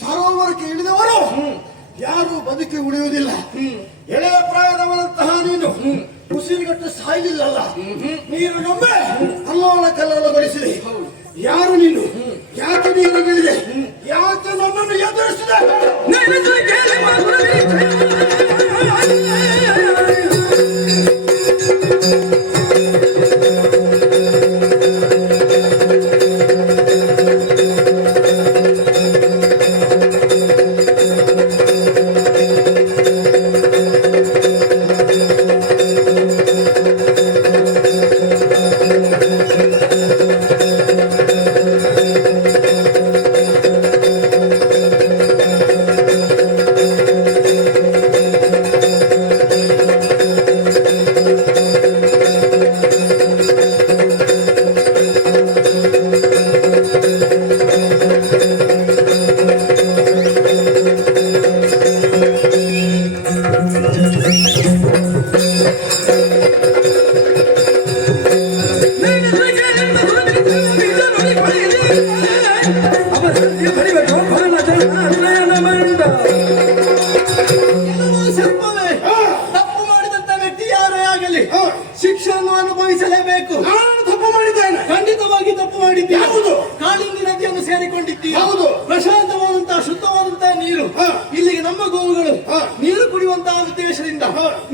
ಸರೋವರಕ್ಕೆ ಇಳಿದವರು ಯಾರು ಬದುಕಿ ಉಳಿಯುವುದಿಲ್ಲ. ಎಳೆಯ ಪ್ರಾಯದವರಂತಹ ನೀನು ಉಸಿರುಗಟ್ಟು ಸಾಯಲಿಲ್ಲಲ್ಲ, ನೀರು ನೊಮ್ಮೆ ಅಲ್ಲೋಲ ಕಲ್ಲೋಲಗೊಳಿಸಿದೆ. ಯಾರು ನೀನು? ಯಾಕೆ ನೀರಿಗಿಳಿದೆ? ಯಾಕೆ ನನ್ನನ್ನು ಎದುರಿಸಿದೆ? ತಪ್ಪು ಮಾಡಿದಂತ ವ್ಯಕ್ತಿ ಯಾರೇ ಆಗಲಿ ಶಿಕ್ಷೆಯನ್ನು ಅನುಭವಿಸಲೇಬೇಕು. ನಾನು ತಪ್ಪು ಮಾಡಿದ್ದೇನೆ, ಖಂಡಿತವಾಗಿ ತಪ್ಪು ಮಾಡಿದ್ದೀಯ. ಹೌದು. ಕಾಳಿಂದಿ ನದಿಯನ್ನು ಸೇರಿಕೊಂಡಿದ್ದೀಯ. ಹೌದು. ಪ್ರಶಾಂತವಾದಂತಹ ಶುದ್ಧವಾದಂತಹ ನೀರು ಇಲ್ಲಿಗೆ ನಮ್ಮ ಗೋವುಗಳು ನೀರು ಕುಡಿಯುವಂತಹ ಉದ್ದೇಶದಿಂದ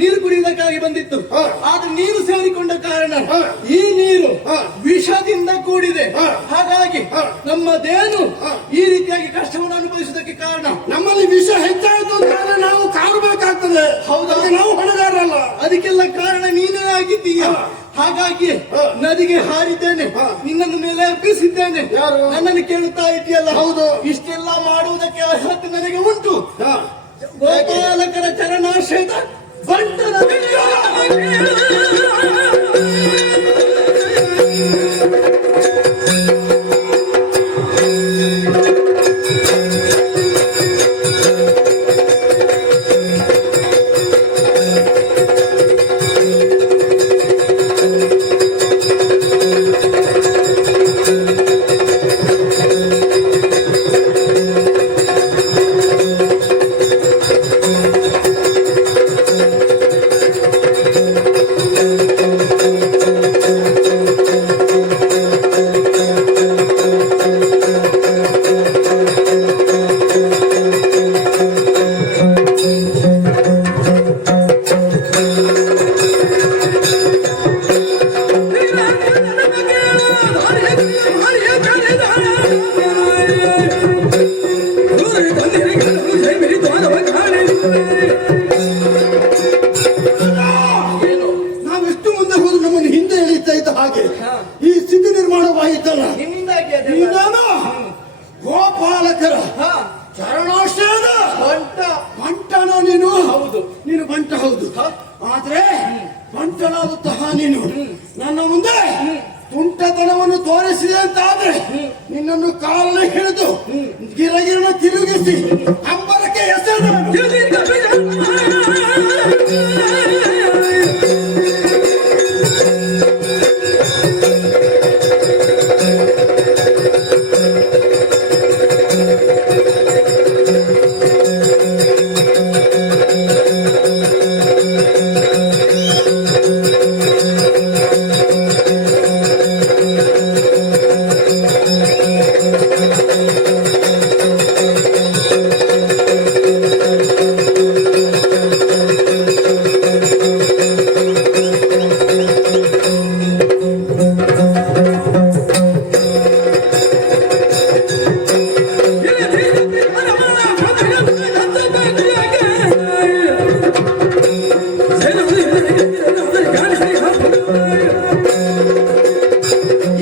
ನೀರು ಕುಡಿಯುವುದಕ್ಕಾಗಿ ಬಂದಿತ್ತು. ಆದ್ರೆ ನೀರು ಸೇರಿಕೊಂಡ ಕಾರಣ ಈ ನೀರು ವಿಷದಿಂದ ಕೂಡಿದೆ. ಹಾಗಾಗಿ ನಮ್ಮ ದೇನು ಈ ರೀತಿಯಾಗಿ ಕಷ್ಟವನ್ನು ಅನುಭವಿಸುವುದಕ್ಕೆ ಕಾರಣ ನಮ್ಮಲ್ಲಿ ವಿಷ ಹೆಚ್ಚಾಯಿತು ಅಂತ ನಾವು ಕಾಣಬೇಕಾಗ್ತದೆ. ಹೌದಾ? ನಾವು ಹೊಣೆಗಾರಲ್ಲ. ಅದಕ್ಕೆಲ್ಲ ಕಾರಣ ನೀನೇ ಆಗಿದ್ದೀಯ. ಹಾಗಾಗಿ ನದಿಗೆ ಹಾರಿದ್ದೇನೆ, ನಿನ್ನನ್ನು ಮೇಲೆ ಅರ್ಪಿಸಿದ್ದೇನೆ. ನನ್ನನ್ನು ಕೇಳುತ್ತಾ ಇದೆಯಲ್ಲ? ಹೌದು. ಇಷ್ಟೆಲ್ಲ ಮಾಡುವುದಕ್ಕೆ ಅರ್ಹತೆ ನನಗೆ ಉಂಟು. ಗೋಪಾಲಕರ ಚರಣಾಶ್ರಯದ ಬಂಟನ ನೀನು? ಹೌದು. ನೀನು ಬಂಟ ಹೌದು. ಆದ್ರೆ ಬಂಟನಾದಂತಹ ನೀನು ನನ್ನ ಮುಂದೆ ತುಂಟತನವನ್ನು ತೋರಿಸಿದೆ ಅಂತ ಆದ್ರೆ ನಿನ್ನನ್ನು ಕಾಲಲ್ಲಿ ಹಿಡಿದು ಗಿರಗಿರನ ತಿರುಗಿಸಿ ಅಂಬರಕ್ಕೆ ಎಸೆದು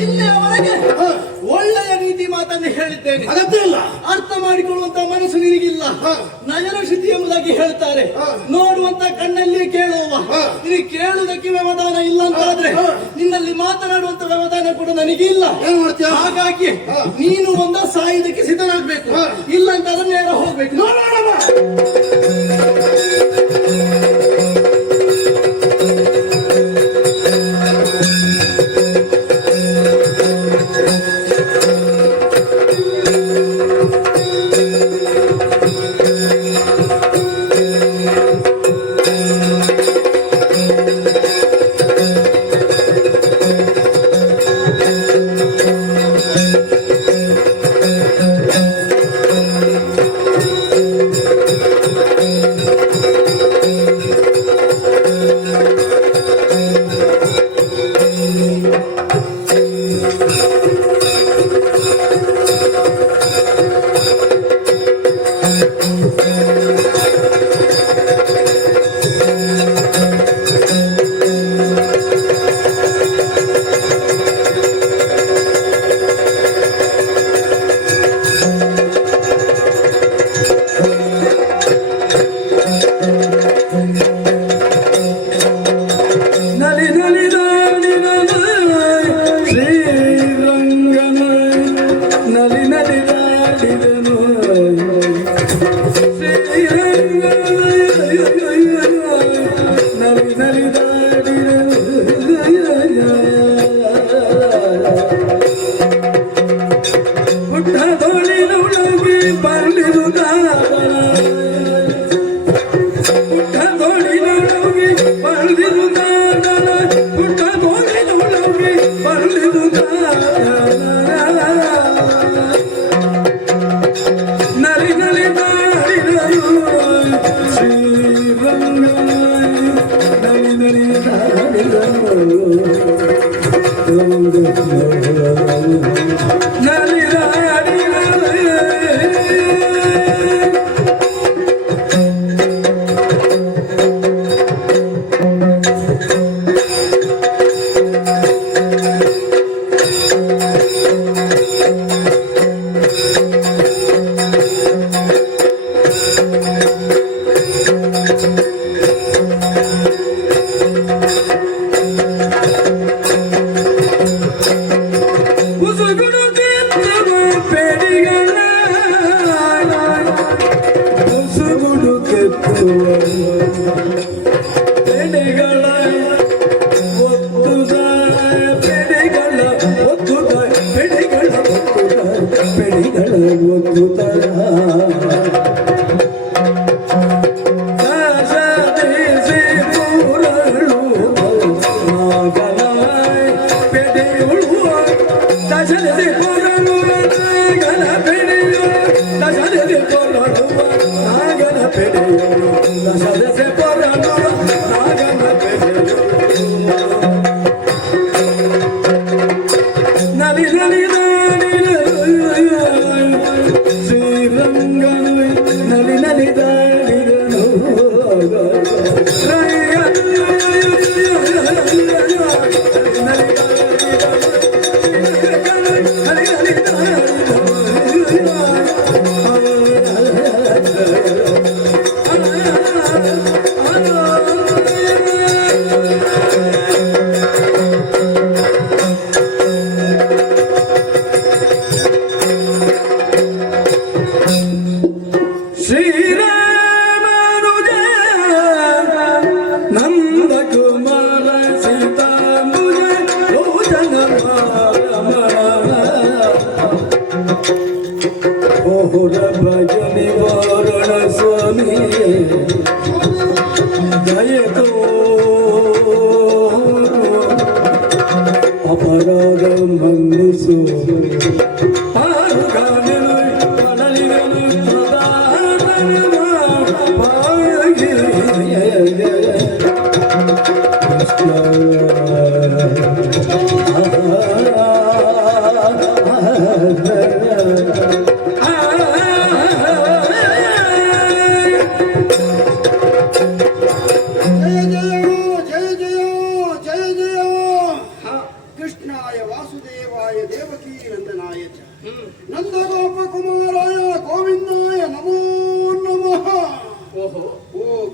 ಇಲ್ಲಿಯವರೆಗೆ ಒಳ್ಳೆಯ ನೀತಿ ಮಾತನ್ನು ಹೇಳಿದ್ದೇನೆ. ಅಗತ್ಯ ಇಲ್ಲ. ಅರ್ಥ ಮಾಡಿಕೊಳ್ಳುವಂತ ಮನಸ್ಸು ನಿನಗಿಲ್ಲ. ನಯನ ಶ್ರುತಿ ಎಂಬುದಾಗಿ ಹೇಳ್ತಾರೆ. ನೋಡುವಂತ ಕಣ್ಣಲ್ಲಿ ಕೇಳುವ ನಿನಗೆ ಕೇಳುವುದಕ್ಕೆ ವ್ಯವಧಾನ ಇಲ್ಲ ಅಂತಾದ್ರೆ ನಿನ್ನಲ್ಲಿ ಮಾತನಾಡುವಂತ ವ್ಯವಧಾನ ಕೂಡ ನನಗಿಲ್ಲ. ಏನ್ ಮಾಡ್ತೀಯ? ಹಾಗಾಗಿ ನೀನು ಒಂದ ಸಾಯುವುದಕ್ಕೆ ಸಿದ್ಧನಾಗ್ಬೇಕು. ಇಲ್ಲ ಅಂತಾದ್ರೆ ನೇರ ಹೋಗ್ಬೇಕು. ನೋಡೋಣ.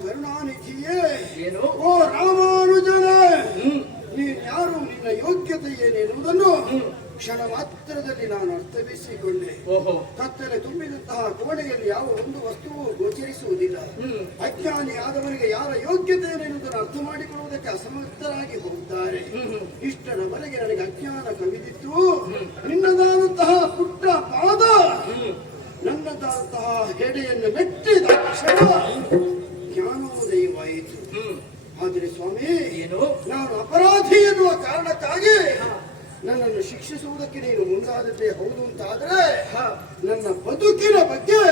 ಕರುಣಾನಿಧಿಯೇ, ಏನು? ಓ ರಾಮಾನುಜನೇ, ನೀನು ಯಾರು, ನಿನ್ನ ಯೋಗ್ಯತೆ ಏನೆನ್ನುವುದನ್ನು ಕ್ಷಣ ಮಾತ್ರದಲ್ಲಿ ನಾನು ಅರ್ಥೈಸಿಕೊಂಡೆ. ಕತ್ತಲೆ ತುಂಬಿದಂತಹ ಕೋಣೆಯಲ್ಲಿ ಯಾವ ಒಂದು ವಸ್ತುವು ಗೋಚರಿಸುವುದಿಲ್ಲ. ಅಜ್ಞಾನಿ ಆದವನಿಗೆ ಯಾರ ಯೋಗ್ಯತೆ ಏನೆನ್ನುವುದನ್ನು ಅರ್ಥ ಮಾಡಿಕೊಳ್ಳುವುದಕ್ಕೆ ಅಸಮರ್ಥರಾಗಿ ಹೋಗುತ್ತಾರೆ. ಇಷ್ಟರವರೆಗೆ ನನಗೆ ಅಜ್ಞಾನ ಕವಿದಿತ್ತು. ನಿನ್ನದಾದಂತಹ ಪುಟ್ಟ ಪಾದ ನನ್ನದಾದಂತಹ ಹೆಡೆಯನ್ನು ಮೆಟ್ಟಿದ ಕ್ಷಣ ಜ್ಞಾನೋದಯವಾಯಿತು. ಆದರೆ ಸ್ವಾಮಿ, ನಾನು ಅಪರಾಧಿ ಎನ್ನುವ ಕಾರಣಕ್ಕಾಗಿ ನನ್ನನ್ನು ಶಿಕ್ಷಿಸುವುದಕ್ಕೆ ನೀನು ಮುಂದಾದದ್ದೇ ಹೌದು ಅಂತಾದ್ರೆ ನನ್ನ ಬದುಕಿನ ಬಗ್ಗೆ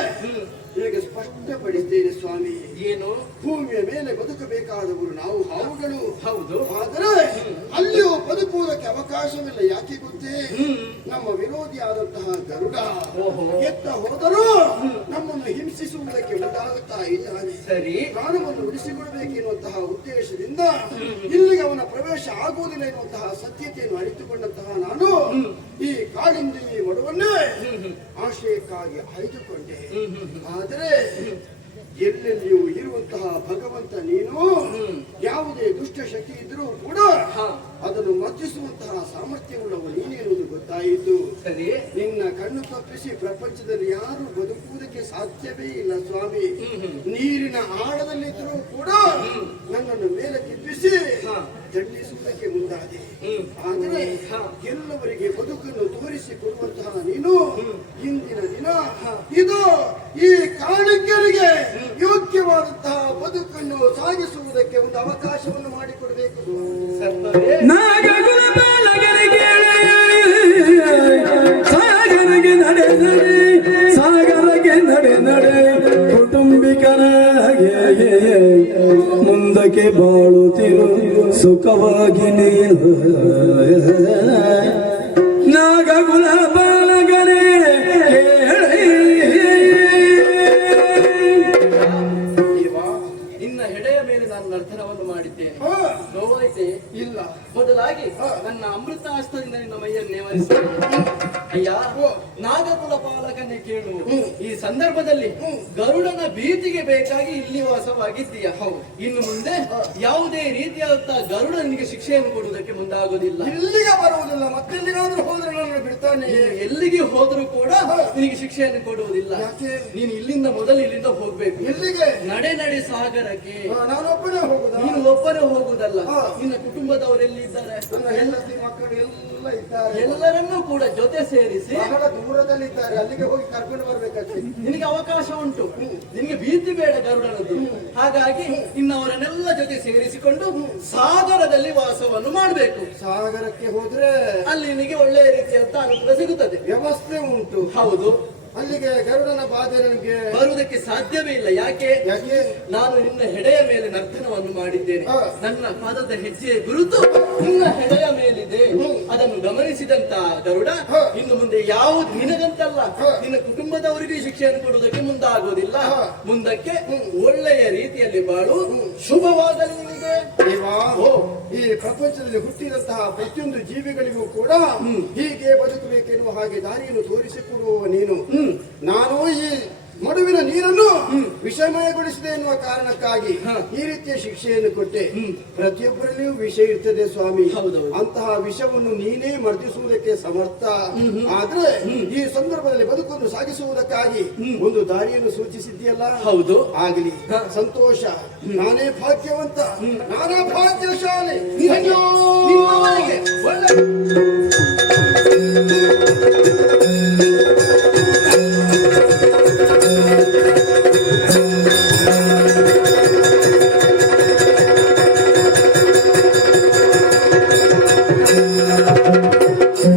ನಿನಗೆ ಸ್ಪಷ್ಟಪಡಿಸ್ತೇನೆ ಸ್ವಾಮಿ. ಏನು? ಭೂಮಿಯ ಮೇಲೆ ಬದುಕಬೇಕಾದವರು ನಾವು ಹಾವುಗಳು. ಹೌದು. ಆದರೆ ಅಲ್ಲಿಯೂ ಬದುಕುವುದಕ್ಕೆ ಅವಕಾಶವಿಲ್ಲ. ಯಾಕೆ ಗೊತ್ತೇ? ನಮ್ಮ ವಿರೋಧಿಯಾದಂತಹ ಗರುಡ ಎತ್ತ ಹೋದರೂ ನಮ್ಮನ್ನು ಹಿಂಸಿಸುವುದಕ್ಕೆ ಮುಂದಾಗುತ್ತಾ ಇದ್ದಾನೆ. ಸರಿ. ಪ್ರಾಣವನ್ನು ಉಳಿಸಿಕೊಳ್ಳಬೇಕೆನ್ನುವಂತಹ ಉದ್ದೇಶದಿಂದ ಇಲ್ಲಿಗೆ ಅವನ ಪ್ರವೇಶ ಆಗುವುದಿಲ್ಲ ಎನ್ನುವಂತಹ ಸತ್ಯತೆಯನ್ನು ಅರಿತುಕೊಂಡಂತಹ ನಾನು ಈ ಕಾಳಿಂದಿ ಮಡುವನ್ನೇ ಆಶಯಕ್ಕಾಗಿ ಆಯ್ದುಕೊಂಡೆ. ಆದರೆ ಎಲ್ಲೆಲ್ಲಿಯೂ ಇರುವಂತಹ ಭಗವಂತ ನೀನು ಯಾವುದೇ ದುಷ್ಟ ಶಕ್ತಿ ಇದ್ರೂ ಕೂಡ ಅದನ್ನು ಮರ್ಜಿಸುವಂತಹ ಸಾಮರ್ಥ್ಯವುಳ್ಳವ ನೀನೇನುವುದು ಗೊತ್ತಾಯಿತು. ಸರಿ. ನಿನ್ನ ಕಣ್ಣು ತಪ್ಪಿಸಿ ಪ್ರಪಂಚದಲ್ಲಿ ಯಾರು ಬದುಕುವುದಕ್ಕೆ ಸಾಧ್ಯವೇ ಇಲ್ಲ ಸ್ವಾಮಿ. ನೀರಿನ ಆಳದಲ್ಲಿದ್ದರೂ ಕೂಡ ನನ್ನನ್ನು ಮೇಲೆ ತಿಪ್ಪಿಸಿ ದಂಡಿಸುವುದಕ್ಕೆ ಮುಂದಾದೆ. ಆದರೆ ಎಲ್ಲವರಿಗೆ ಬದುಕನ್ನು ತೋರಿಸಿಕೊಡುವಂತಹ ನೀನು ಇಂದಿನ ದಿನ ಇದು ಈ ಕಾಣಿಕೆಗಳಿಗೆ ಯೋಗ್ಯವಾದಂತಹ ಬದುಕನ್ನು ಸಾಗಿಸುವುದಕ್ಕೆ ಒಂದು ಅವಕಾಶವನ್ನು ಮಾಡಿಕೊಡಬೇಕು. ಸಾಗರಗೆ ನಡೆ ಸಾಗರಗೆ ನಡೆ ನಡೆ ಕುಟುಂಬಿಕನಾಗೆ ಮುಂದಕ್ಕೆ ಬಾಳುತ್ತಿರು ಸುಖವಾಗಿ ನೀನು ನಾಗಗುಲ ಬಾಲಗರೇ ನಿನ್ನ ಹೆಡೆಯ ಮೇಲೆ ನಾನು ನರ್ತನವನ್ನು ಮಾಡಿದ್ದೇನೆ. ನೋವಾಯ್ತೆ? ಇಲ್ಲ. ಮೊದಲಾಗಿ ನನ್ನ ಅಮೃತಾಸ್ತ್ರದಿಂದ ನಿನ್ನ ಮೈಯನ್ನು ನೇವರಿಸಿ. ಅಯ್ಯ, ನಾಗಕುಲ ಪಾಲಕನೇ ಕೇಳು. ಈ ಸಂದರ್ಭದಲ್ಲಿ ಗರುಡನ ಭೀತಿಗೆ ಬೇಕಾಗಿ ಇಲ್ಲಿ ವಾಸವಾಗಿದ್ದೀಯ. ಇನ್ನು ಮುಂದೆ ಯಾವುದೇ ರೀತಿಯಾದಂತಹ ಗರುಡನಿಗೆ ಶಿಕ್ಷೆಯನ್ನು ಕೊಡುವುದಕ್ಕೆ ಮುಂದಾಗುವುದಿಲ್ಲ. ಇಲ್ಲಿಗೆ ಬರುವುದಿಲ್ಲ. ಮತ್ತೆಲ್ಲಿಗಾದ್ರೂ ಹೋದ್ರೆ ನಾನು ಬಿಡ್ತಾನೆ. ಎಲ್ಲಿಗೆ ಹೋದರೂ ಕೂಡ ನಿನಗೆ ಶಿಕ್ಷೆಯನ್ನು ಕೊಡುವುದಿಲ್ಲ. ನೀನು ಇಲ್ಲಿಂದ ಮೊದಲು ಇಲ್ಲಿಂದ ಹೋಗ್ಬೇಕು. ಎಲ್ಲಿಗೆ? ನಡೆ ನಡೆ ಸಾಗರಕ್ಕೆ. ನಾನೊಬ್ಬನೇ ಹೋಗುದ? ನೀನು ಒಬ್ಬನೇ ಹೋಗುದಲ್ಲ, ನಿನ್ನ ಕುಟುಂಬದವರೆಲ್ಲಿದ್ದಾರೆ? ನನ್ನ ಹೆಂಡತಿ ಮಕ್ಕಳು ಎಲ್ಲ ಇದ್ದಾರೆ. ಎಲ್ಲರನ್ನೂ ಕೂಡ ಜೊತೆ ಸೇರಿಸಿ ಬಹಳ ದೂರದಲ್ಲಿದ್ದಾರೆ. ಅಲ್ಲಿಗೆ ಹೋಗಿ ಕರ್ಕೊಂಡು ಬರ್ಬೇಕಾಗ್ತದೆ. ನಿನಗೆ ಅವಕಾಶ ಉಂಟು. ನಿನಗೆ ಭೀತಿ ಬೇಡ ಗರುಡನದ್ದು. ಹಾಗಾಗಿ ಇನ್ನವರನ್ನೆಲ್ಲ ಜೊತೆ ಸೇರಿಸಿಕೊಂಡು ಸಾಗರದಲ್ಲಿ ವಾಸವನ್ನು ಮಾಡಬೇಕು. ಸಾಗರಕ್ಕೆ ಹೋದ್ರೆ ಅಲ್ಲಿ ನಿನಗೆ ಒಳ್ಳೆಯ ರೀತಿಯಂತ ಅನುಕೂಲ ಸಿಗುತ್ತದೆ. ವ್ಯವಸ್ಥೆ ಉಂಟು. ಹೌದು. ಅಲ್ಲಿಗೆ ಗರುಡನ ಬಾಧೆ ನನಗೆ ಬರುವುದಕ್ಕೆ ಸಾಧ್ಯವೇ ಇಲ್ಲ. ಯಾಕೆ? ನಾನು ನಿನ್ನ ಹೆಡೆಯ ಮೇಲೆ ನರ್ತನವನ್ನು ಮಾಡಿದ್ದೇನೆ. ನನ್ನ ಪಾದದ ಹೆಜ್ಜೆಯ ಗುರುತು ನಿನ್ನ ಹೆಡೆಯ ಮೇಲಿದೆ. ಅದನ್ನು ಗಮನಿಸಿದಂತ ಗರುಡ ಇನ್ನು ಮುಂದೆ ಯಾವುದು ನಿನಗಂತಲ್ಲ, ನಿನ್ನ ಕುಟುಂಬದವರಿಗೆ ಶಿಕ್ಷೆಯನ್ನು ಕೊಡುವುದಕ್ಕೆ ಮುಂದಾಗುವುದಿಲ್ಲ. ಮುಂದಕ್ಕೆ ಒಳ್ಳೆಯ ರೀತಿಯಲ್ಲಿ ಬಾಳು. ಶುಭವಾಗಲಿ ನಿನಗೆ. ಈ ಪ್ರಪಂಚದಲ್ಲಿ ಹುಟ್ಟಿದಂತಹ ಪ್ರತಿಯೊಂದು ಜೀವಿಗಳಿಗೂ ಕೂಡ ಹೀಗೆ ಬದುಕಬೇಕೆನ್ನುವ ಹಾಗೆ ದಾರಿಯನ್ನು ತೋರಿಸಿಕೊಡುವ ನೀನು. ನಾನು ಈ ಮಡುವಿನ ನೀರನ್ನು ವಿಷಮಯಗೊಳಿಸಿದೆ ಎನ್ನುವ ಕಾರಣಕ್ಕಾಗಿ ಈ ರೀತಿಯ ಶಿಕ್ಷೆಯನ್ನು ಕೊಟ್ಟೆ. ಪ್ರತಿಯೊಬ್ಬರಲ್ಲಿಯೂ ವಿಷ ಇರ್ತದೆ ಸ್ವಾಮಿ. ಅಂತಹ ವಿಷವನ್ನು ನೀನೇ ಮರ್ದಿಸುವುದಕ್ಕೆ ಸಮರ್ಥ. ಆದ್ರೆ ಈ ಸಂದರ್ಭದಲ್ಲಿ ಬದುಕನ್ನು ಸಾಗಿಸುವುದಕ್ಕಾಗಿ ಒಂದು ದಾರಿಯನ್ನು ಸೂಚಿಸಿದ್ಯಲ್ಲ. ಹೌದು. ಆಗಲಿ, ಸಂತೋಷ. ನಾನೇ ಭಾಗ್ಯವಂತ, ನಾನೇ ಭಾಗ್ಯಶಾಲಿ. ಒಳ್ಳೆ